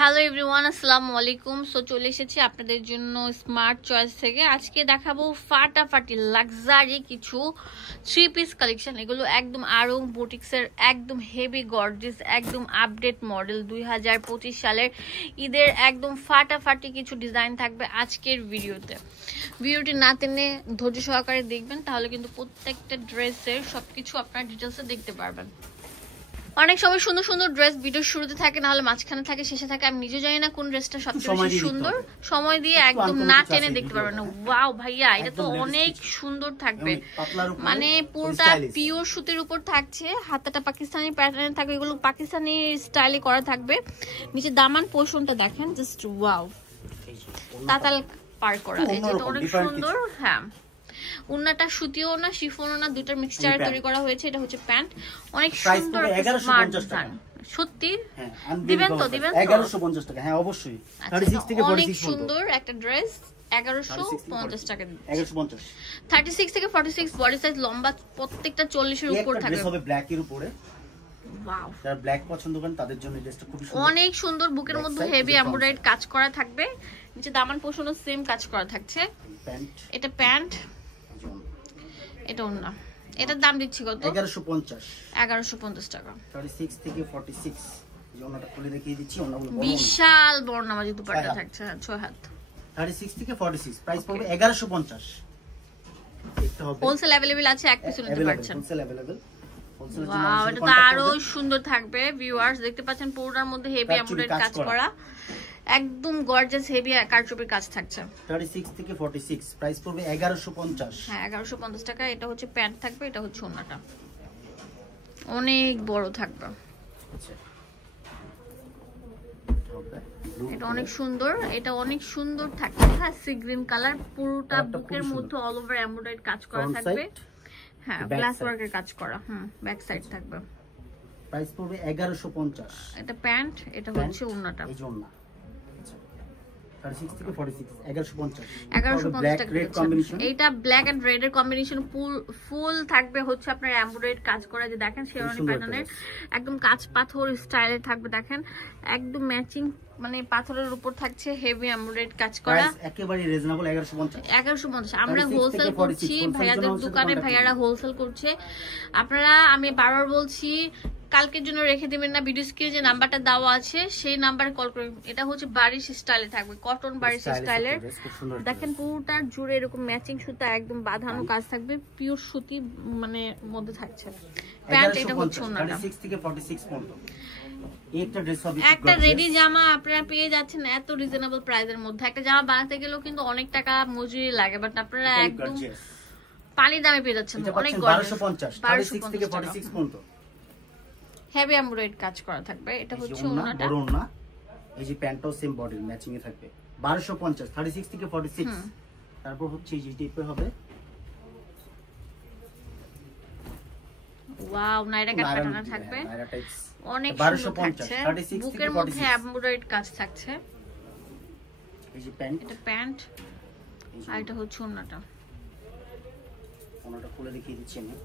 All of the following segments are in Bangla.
হ্যালো এভরিওয়ান, আসসালামু আলাইকুম। সো চলে এসেছি আপনাদের জন্য স্মার্ট চয়েস থেকে। আজকে দেখাবো ফাটাফাটি লাক্সারি কিছু 3 পিস কালেকশন। এগুলো একদম আরং বুটিক্সের একদম হেভি গর্জিয়াস, একদম আপডেট মডেল 2025 সালের ঈদের একদম ফাটাফাটি কিছু ডিজাইন থাকবে আজকের ভিডিওতে। ভিডিওটি না টেনে ধৈর্য সহকারে দেখবেন, তাহলে কিন্তু প্রত্যেকটা ড্রেসের সবকিছু আপনার ডিটেলসে দেখতে পারবেন। অনেক সময় সুন্দর সুন্দর ড্রেস ভিডিওর শুরুতে থাকে, না হলে মাঝখানে থাকে, শেষে থাকে। আমি নিজে জানি না কোন ড্রেসটা সবচেয়ে বেশি সুন্দর। সময় দিয়ে একদম না টেনে দেখতে পারবেন না। ওয়াও ভাইয়া, এটা তো অনেক সুন্দর থাকবে, মানে পুরোটা পিওর সুতির উপর থাকছে। হাতাটা পাকিস্তানি প্যাটার্নে থাকবে, এগুলো পাকিস্তানি স্টাইলে করা থাকবে। নিচে দামান পোর্শনটা দেখেন, জাস্ট ওয়াও, তাতাল পার করা, এটা অনেক সুন্দর। হ্যাঁ, উন্নাটা সুতিও না শিফনও না, দুটার মিক্সচার তৈরি করা হয়েছে। এটা হচ্ছে প্যান্ট, অনেক সুন্দর স্মার্ট ডিজাইন। সত্যি দিবেন তো? দিবেন 1150 টাকা। হ্যাঁ অবশ্যই। 36 থেকে 46 অনেক সুন্দর একটা ড্রেস 1150 টাকা দিচ্ছি। 1150 36 থেকে 46 বডি সাইজ, লম্বা প্রত্যেকটা 40 এর উপর থাকবে। ড্রেস হবে ব্ল্যাক এর উপরে। ওয়াও, যারা ব্ল্যাক পছন্দ করেন তাদের জন্য ড্রেসটা খুব সুন্দর, অনেক সুন্দর। বুকের মধ্যে হেভি এমব্রয়ডারি কাজ করা থাকবে, নিচে দামান পোর্শনও সেম কাজ করা থাকছে। প্যান্ট, এটা প্যান্ট, এটা ওন্না। এটার দাম দিচ্ছি কত? 1150 টাকা। 36 থেকে 46 এই ওন্নাটা খুলে দেখিয়ে দিচ্ছি। ওন্নাগুলো বিশাল বড় নামাজি দুপাট্টা থাকছে, 6 হাত। 36 থেকে 46 প্রাইস পড়বে 1150। এটা হবে হোলসেল अवेलेबल আছে, এক পিস নিতে পারছেন। Wholesale available. ওয়াও, এটা তো আরো সুন্দর থাকবে। ভিউয়ার্স দেখতে পাচ্ছেন পুরোটার মধ্যে হেভি এমব্রয়ডারি কাজ করা, একদম গর্জিয়াস হেভি কারচুপির কাজ থাকছে। 36 থেকে 46 প্রাইস পড়বে 1150। হ্যাঁ, 1150 টাকা। এটা হচ্ছে প্যান্ট থাকবে, এটা হচ্ছে ওন্নাটা, অনেক বড় থাকবে। এটা অনেক সুন্দর, এটা অনেক সুন্দর থাকবে। হ্যাঁ, সি গ্রিন কালার, পুরোটা বুকের মধ্যে অল ওভার এমব্রয়ডারি কাজ করা থাকবে। হ্যাঁ, গ্লাস ওয়ার্কের কাজ করা। ব্যাক সাইড থাকবে। প্রাইস পড়বে 1150। এটা প্যান্ট, এটা হচ্ছে ওন্নাটা। এই জন্য 36 থেকে 46 1150 টাকা। এটা ব্ল্যাক এন্ড রেড এর কম্বিনেশন ফুল থাকবে, হচ্ছে আপনার এমব্রয়ডারি কাজ করা, যে দেখেন শেরওয়ানি প্যাটার্নের একদম কাঁচ পাথর স্টাইলে থাকবে। দেখেন একদম ম্যাচিং, মানে পাথরের উপর থাকছে হেভি এমব্রয়ডারি কাজ করা, একেবারে রিজনেবল। 1150। আমরা হোলসেল করছি, ভাইয়াদের দোকানে ভাইয়ারা হোলসেল করছে। আপনারা, আমি বারবার বলছি, কালকের জন্য রেখে দিবেন না। ভিডিও স্ক্রিনে যে নাম্বারটা দেওয়া আছে সেই নাম্বারে কল করবেন। এটা হচ্ছে বারিশ স্টাইলে থাকবে, কটন বারিশ স্টাইলের। দেখেন পুরোটার জুড়ে এরকম ম্যাচিং সুতা একদম বাঁধানো কাজ থাকবে, পিওর সুতি মানে মধ্যে থাকছে। প্যান্ট, এটা হচ্ছে ওন্নাটা। 36 থেকে 46 পর্যন্ত একটা ড্রেস হবে। একটা রেডি জামা আপনারা পেয়ে যাচ্ছেন এত রিজনেবল প্রাইসের মধ্যে। একটা জামা বানাতে গেলেও কিন্তু অনেক টাকা মজুরি লাগে, বাট আপনারা একদম পানির দামে পেয়ে যাচ্ছেন। অনেক গর্জিয়াস। 1250 36 থেকে 46 পর্যন্ত হেভি এমব্রয়ডারি কাজ করা থাকবে। এটা হচ্ছে ওন্নাটা, বড় ওন্না। এই যে প্যান্টটাও সেম বডির ম্যাচিং এ থাকবে। 1250 36 থেকে 46। তারপর হচ্ছে এই যে টাইপের হবে। ওয়াও, নাইরা কাট প্যাটার্ন থাকবে, অনেক সুন্দর থাকছে। বুকের মধ্যে এমব্রয়ডারি কাজ থাকছে। এই যে প্যান্ট, এটা প্যান্ট, আর এটা হচ্ছে ওন্নাটা। ওন্নাটা খুলে দেখিয়ে দিচ্ছি আমি।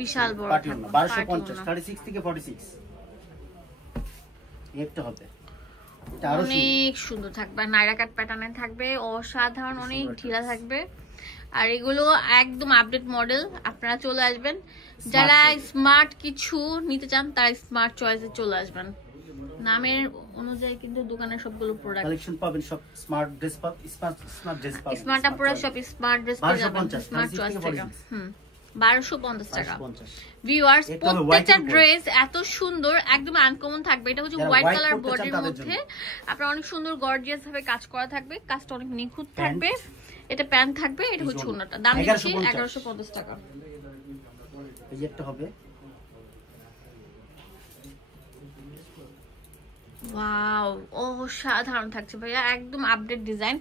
বিশাল বড় থাকবে। 1250 36 থেকে 46 একটা হবে। এটা আরো অনেক সুন্দর থাকবে, নাইরা কাট প্যাটার্নে থাকবে, অসাধারণ, অনেক ঢিলা থাকবে। আর এগুলো একদম আপডেট মডেল। আপনারা চলে আসবেন, যারা স্মার্ট কিছু নিতে চান তারা স্মার্ট চয়েসে চলে আসবেন। নামের অনুযায়ী কিন্তু দোকানের সবগুলো প্রোডাক্ট কালেকশন পাবেন। সব স্মার্ট ড্রেস পাবেন, স্মার্ট ড্রেস পাবেন, স্মার্ট আপুরা সব স্মার্ট ড্রেস পেয়ে যাবেন স্মার্ট চয়েস থেকে। 1250 টাকা। ভিউয়ার্স, প্রত্যেকটা ড্রেস এত সুন্দর, একদম আনকমন থাকবে। এটা হচ্ছে হোয়াইট কালার বডির মধ্যে আপনার অনেক সুন্দর গর্জিয়াস ভাবে কাজ করা থাকবে, কাজটা অনেক নিখুঁত থাকবে। এটা প্যান্ট থাকবে, এটা হচ্ছে ওন্নাটা। দাম দিচ্ছি 1150 টাকা। এই একটা হবে। ওয়াও, অসাধারণ থাকছে ভাইয়া, একদম আপডেট ডিজাইন।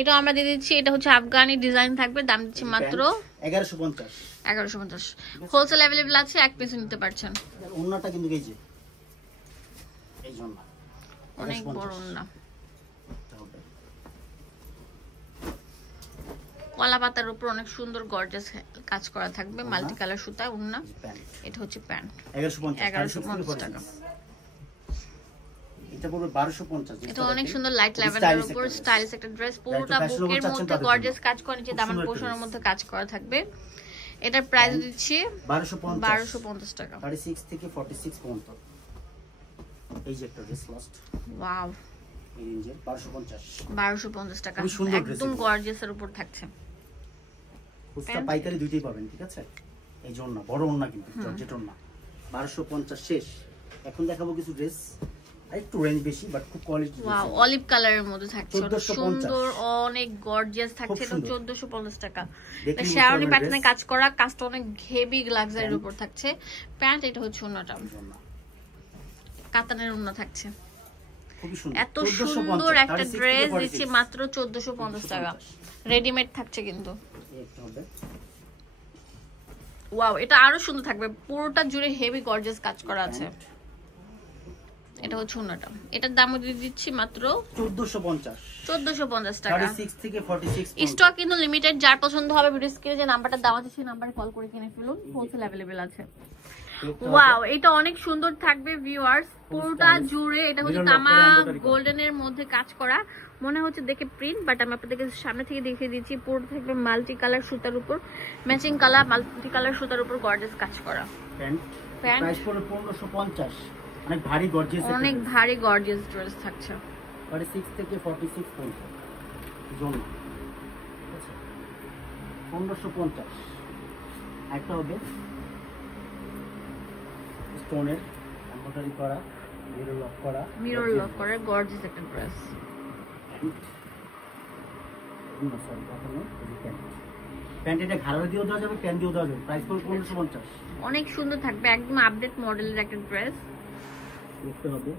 এটা আমরা দিয়ে দিচ্ছি, এটা হচ্ছে আফগানি ডিজাইন থাকবে। দাম দিচ্ছি মাত্র 1150। 1150। হোলসেল अवेलेबल আছে, এক পিস নিতে পারছেন। ওন্নাটা কিন্তু এই জন্য অনেক বড় ওন্না, কলা পাতার উপর অনেক সুন্দর গর্জিয়াস কাজ করা থাকবে, মাল্টি কালার সুতা ওন্না। এটা হচ্ছে প্যান্ট, 1150 টাকা। এটা পড়বে 1250। এটা অনেক সুন্দর লাইট ল্যাভেন্ডারের উপর স্টাইলিশ একটা ড্রেস, পুরোটা বুকের মধ্যে গর্জিয়াস কাজ করা, নিচে দামান পোর্শনের মধ্যে কাজ করা থাকবে। এটার প্রাইস দিচ্ছি 1250 টাকা, 36 থেকে 46 পর্যন্ত। এই যে একটা ড্রেস লাস্ট, ওয়াও, এই রেঞ্জে 1250 টাকা, একদম গর্জিয়াস এর উপর থাকছে। খুচরা পাইকারি দুইটাই পাবেন, ঠিক আছে? এই জন্য বড় ওন্না কিন্তু জর্জেট ওন্না, 1250 শেষ। এখন দেখাবো কিছু ড্রেস একটু রেঞ্জ বেশি বাট খুব কোয়ালিটি। ওয়াও, অলিভ কালারের মধ্যে থাকছে, সুন্দর, অনেক গর্জিয়াস থাকছে। এটা 1450 টাকা। এটা শেরওয়ানি প্যাটার্নে কাজ করা, কাজটা অনেক হেভি লাক্সারির উপর থাকছে। প্যান্ট এটা হচ্ছে ওন্নাটা, কাতানের ওন্না থাকছে। খুবই সুন্দর, এত সুন্দর একটা ড্রেস দিচ্ছি মাত্র 1450 টাকা। রেডিমেড থাকছে কিন্তু। ওয়াও, এটা আরো সুন্দর থাকবে, পুরোটা জুড়ে হেভি গর্জিয়াস কাজ করা আছে। এটা হচ্ছে ওন্নাটা, এটার দাম দিয়ে দিচ্ছি মাত্র 1450 টাকা। 36 থেকে 46 স্টক কিন্তু লিমিটেড, যার পছন্দ হবে ভিডিও স্ক্রিনে যে নাম্বারটা দেওয়া আছে সেই নাম্বারে কল করে কিনে ফেলুন, হোলসেল अवेलेबल আছে। ওয়াও, এটা অনেক সুন্দর থাকবে ভিউয়ার্স, পুরোটা জুড়ে এটা হচ্ছে তামা গোল্ডেনের মধ্যে কাজ করা, মনে হচ্ছে দেখে প্রিন্ট, বাট আমি আপনাদেরকে সামনে থেকে দেখিয়ে দিচ্ছি। পুরো থাকবে মাল্টি কালার সুতার উপর, ম্যাচিং কালার মাল্টি কালার সুতার উপর গর্জিয়াস কাজ করা। প্যান্ট প্রাইস পড়বে 1550, অনেক ভারী গর্জিয়াস, অনেক ভারী গর্জিয়াস ড্রেস থাকছে। 36 থেকে 46 পর্যন্ত জোন, 1550। একটা হবে স্টোনের এমব্রয়ডারি করা, মিরর লক করা গর্জিয়াস একটা ড্রেস। প্যান্ট এটা ঘাড়ে দিয়েও দেওয়া যাবে, প্যান্ট দিয়েও দেওয়া যাবে। প্রাইস পড়বে 1550। অনেক সুন্দর থাকবে, একদম আপডেট মডেলের একটা ড্রেস। দেখতে হবে,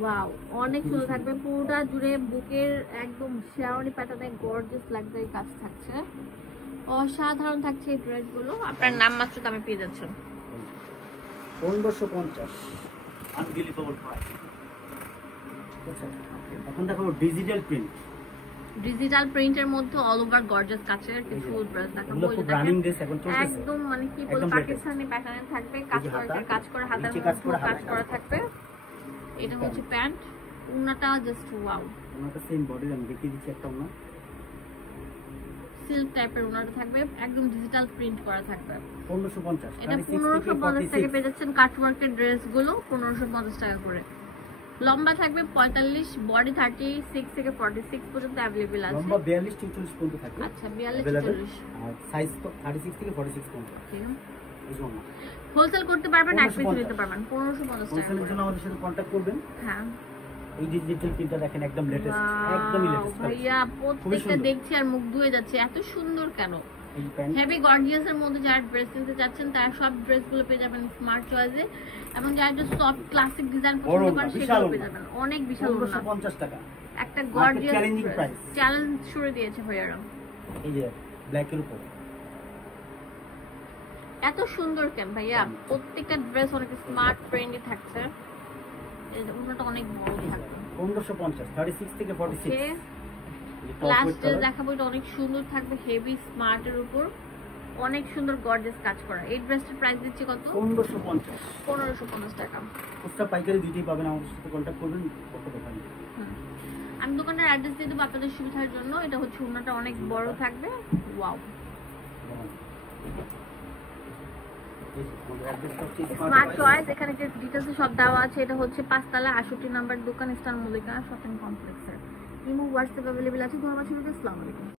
ওয়াও, অনেক সুন্দর থাকবে, পুরোটা জুড়ে বুকের একদম শেরওয়ানি প্যাটার্নে গর্জিয়াস লাক্সারি কাজ থাকছে। অসাধারণ থাকছে এই ড্রেসগুলো, আপনার নাম মাত্র দামে পেয়ে যাচ্ছেন 1550। Unbelievable price. আচ্ছা, এখন দেখো ডিজিটাল প্রিন্ট, ডিজিটাল প্রিন্টের মধ্যে অল ওভার গর্জিয়াস কাজের কিছু ড্রেস দেখাবো। রানিং ড্রেস এখন চলছে, একদম মানে কি বল, পাকিস্তানি প্যাটার্নে থাকবে, কাজ করা হাতার মধ্যে কাজ করা থাকবে। এটা হচ্ছে প্যান্ট, ওন্নাটা জাস্ট ওয়াও, ওন্নাটা সেম বডি, আমি দেখিয়ে দিচ্ছি একটা ওন্না, সিল্ক টাইপের ওন্নাটা থাকবে, একদম ডিজিটাল প্রিন্ট করা থাকবে। 1550। এটা 1550 টাকা পেয়ে যাচ্ছেন। কাটওয়ার্কের ড্রেসগুলো 1550 টাকা করে। লম্বা থাকবে 45, বডি 36 থেকে 46 পর্যন্ত अवेलेबल আছে। লম্বা 42 থেকে 44 পর্যন্ত থাকে। আচ্ছা, 42 44, আর সাইজ তো 36 থেকে 46 পর্যন্ত। এই জন্য হোলসেল করতে পারবেন, এক পিস নিতে পারবেন 1550 টাকা। হোলসেলের জন্য আমাদের সাথে কন্টাক্ট করবেন। হ্যাঁ, এই ডিজিটাল প্রিন্টটা দেখেন, একদম লেটেস্ট, একদমই লেটেস্ট ভাইয়া, প্রত্যেকটা দেখছি আর মুখ ধুয়ে যাচ্ছে, এত সুন্দর কেন। হেভি গর্জিয়াস এর মধ্যে যারা ড্রেস কিনতে চাচ্ছেন তারা সব ড্রেসগুলো পেয়ে যাবেন স্মার্ট চয়েসে, এবং যারা একটু সফট ক্লাসিক ডিজাইন পছন্দ করেন সেগুলো পেয়ে যাবেন। অনেক বিশাল, 1550 টাকা একটা গর্জিয়াস চ্যালেঞ্জিং প্রাইস, চ্যালেঞ্জ শুরু দিয়েছে ভাইয়ারা। এই যে ব্ল্যাক এর উপর এত সুন্দর কেন ভাইয়া, প্রত্যেকটা ড্রেস অনেক স্মার্ট ট্রেন্ডি থাকছে। এই ওনাটা অনেক বড় থাকবে, 1550, 36 থেকে 46। লাস্ট ড্রেস দেখাবো, এটা অনেক সুন্দর থাকবে, হেভি স্মার্ট এর উপর অনেক সুন্দর গর্জিয়াস কাজ করা। এই ড্রেসটার প্রাইস দিচ্ছি কত? 1550 টাকা। খুচরা পাইকারি দুইটাই পাবেন, আমাদের সাথে কন্টাক্ট করবেন, কত দোকানে। আমি দোকানের অ্যাড্রেস দিয়ে দেবো আপনাদের সুবিধার জন্য। এটা হচ্ছে ওনাটা অনেক বড় থাকবে, ওয়াও। স্মার্ট চয়েস, এখানে যে ডিটেইলস সব দেওয়া আছে। এটা হচ্ছে 5 তলা 68 নাম্বার দোকান, ইস্টার্ন মল্লিকা শপিং কমপ্লেক্সের। ইমো হোয়াটসঅ্যাপ अवेलेबल আছে। ধন্যবাদ সবাইকে, আসসালামু আলাইকুম।